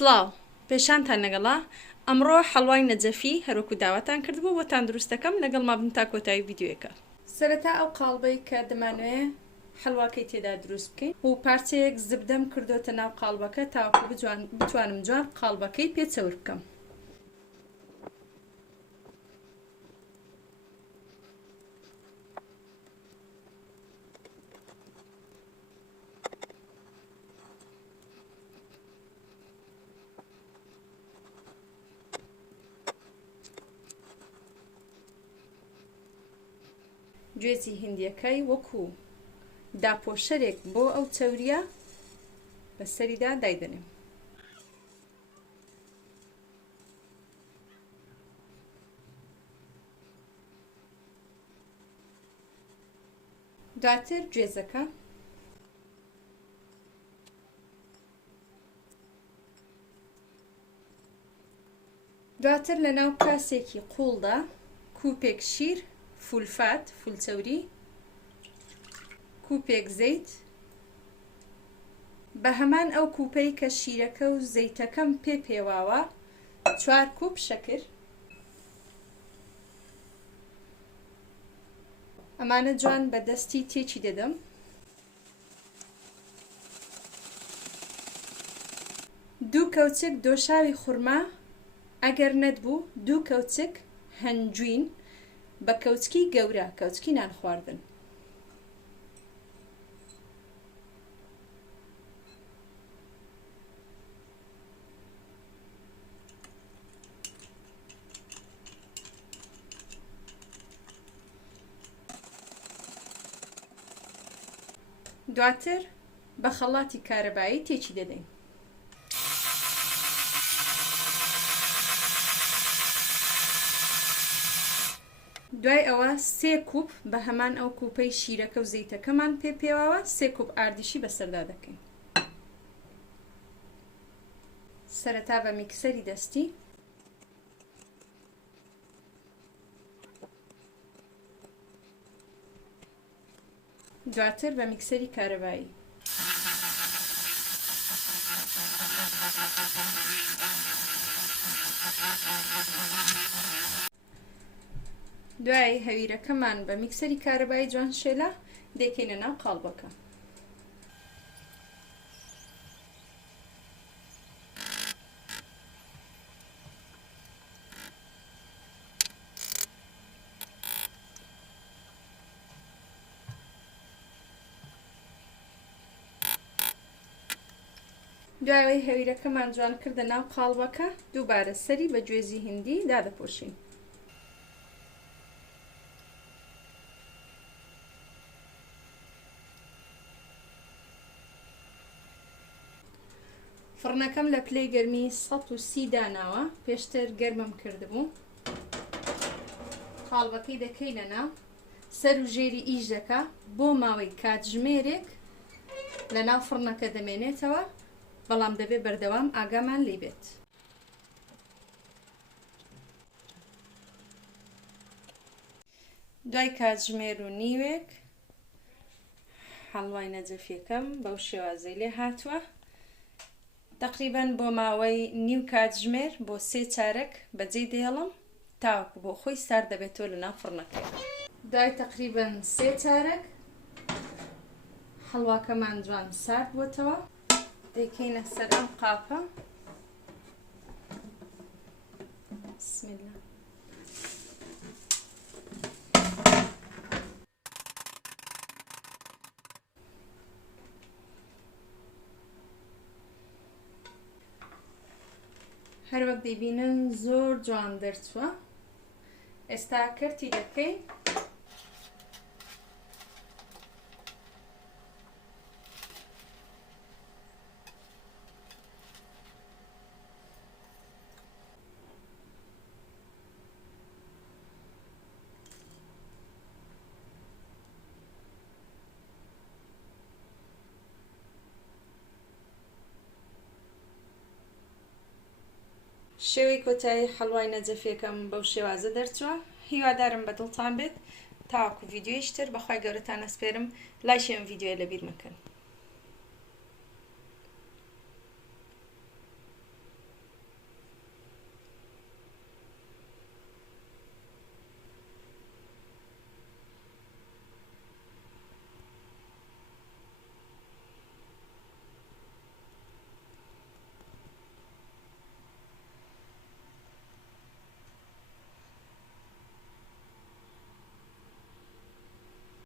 سڵاو پێشانتان لەگەڵا ئەمڕۆ حەڵوای نەجەفی هەروەکو داواتان کردبوو بۆتان دروستەکەم لەگەڵ مابن تا کۆتایی ڤیدیۆیەکە. سەرەتا ئەو قاڵبەی کە دەمانوێت حەڵواکەی تێدا دروست بکەین و پارچەیەک زبدەم کردوتە ناو قاڵبەکە تاوەکو بتوانم جوان قاڵبەکەی پێچەور بکەم. گوێزی هیندیەکەی وەکو داپۆشەرێک بۆ ئەو چەوریە بەسەریدا دایدەنێم. دواتر گوێزەکە دواتر لە ناو کاسێکی قوڵدا کووپێک شیر فولفات فولچەوری، کووپێک زەیت، بە هەمان ئەو کووپەی کە شیرەکە و زەیتەکەم پێواوە 4 کووپ شەکر، ئەمانە جوان بە دەستی تێکی دەدەم. دوو کەوچک دۆشاوی خوڕما ئەگەر نەتبوو 2 کەوچک هەنجوین بە کەوچکی گەورە کەوچکی نان خواردن. دواتر بە خەڵاتی کارەبایی تێکی دەدەین. دوای ئەوە 3 کووپ بە هەمان ئەو کووپەی شیرەکە و زەیتەکەمان پێواوە 3 کووپ ئاردیشی بەسەردا دەکەین. سەرەتا بە میکسەری دەستی دواتر بە میکسەری کارەبایی. دوای هەویرەکەمان بە میکسەری کارەبایی جوان شێلا دێکەینە ناو قاڵبەکە. دوای هەویرەکەمان جوان کردە ناو قاڵبەکە دووبارە سەری بە گوێزی هیندی دادەپۆشین. فڕنەکەم لە پلەی گەرمی 130 داناوە پێشتر گەرمم کردبوو. قاڵبەکەی دەکەینە ناو سەر و ژێری ئیش دەکا بۆ ماوەی کاتژمێرێک لە ناو فڕنەکە دەمێنێتەوە، بەڵام دەبێ بەردەوام ئاگامان لێ بێت. دوای کاتژمێر و نیوێک حەڵوای نەجەفیەکەم بەو شێوازەی لێ هاتووە. تقریباً بۆ ماوەی نیو کاتژمێر بۆ 3 چارەک بەجێ دێڵم تاوەکو بۆ خۆی سار دەبێتەوە لە ناو فڕنەکەی. دوای تقریباً 3 چارەک حەڵواکەمان جوان سارد بووتەوە. دەیکەینە سەر ئەم قاپە. بسم الله. هەر وەک دەیبینن زۆر جوان دەرچووە. ئێستا کەرتی دەکەین شێوەی کۆتایی حەڵوای نەجەفیەکەم بەو شێوازە دەرچووە. هیوادارم بەدڵتان بێت. تاوەکو ڤیدیۆیشتر بەخوای گەورەتان ئەسپێرم لایشێم ڤیدیۆی لەبیر مەکەن.